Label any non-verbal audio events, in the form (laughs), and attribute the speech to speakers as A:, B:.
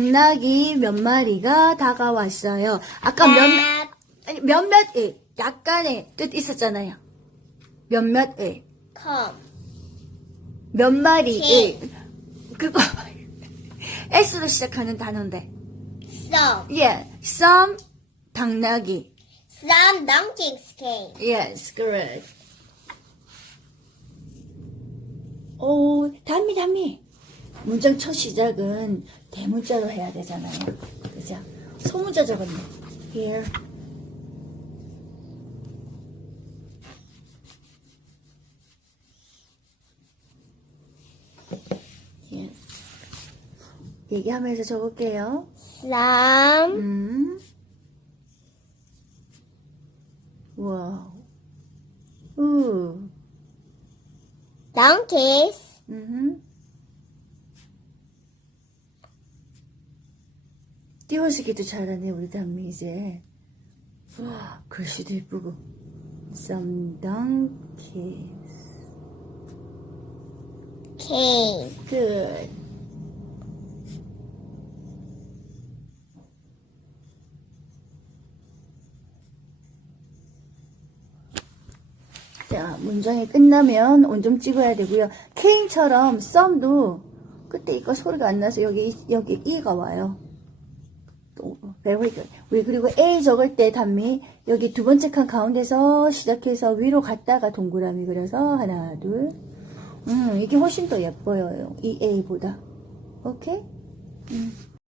A: 당나귀 몇 마리가 다가왔어요. 아까 몇,
B: At
A: 아니, 몇몇의 약간의 뜻 있었잖아요. 몇몇의
B: come.
A: 몇 마리의. 그거 (laughs) S로 시작하는 단어인데.
B: Some.
A: 예, some 당나귀.
B: Some donkeys came.
A: Yes, correct. 오, 담미, 담미. 문장 첫 시작은 대문자로 해야 되잖아요. 그죠? 소문자 적었네. Here. Yes. 얘기하면서 적을게요.
B: Some
A: 음. 와우. 우.
B: donkeys
A: 음. 띄워쓰기도 잘하네 우리 담미 이제. 와 글씨도 예쁘고. Some donkeys.
B: came.
A: Good. 자, 문장이 끝나면 온 좀 찍어야 되고요. 케인처럼 썸도 그때 이거 소리가 안 나서 여기 여기 이가 와요. Good. 우리 그리고 A 적을 때 단미 여기 두 번째 칸 가운데서 시작해서 위로 갔다가 동그라미 그려서 하나 둘. 음 이게 훨씬 더 예뻐요. 이 A보다. 오케이? 음.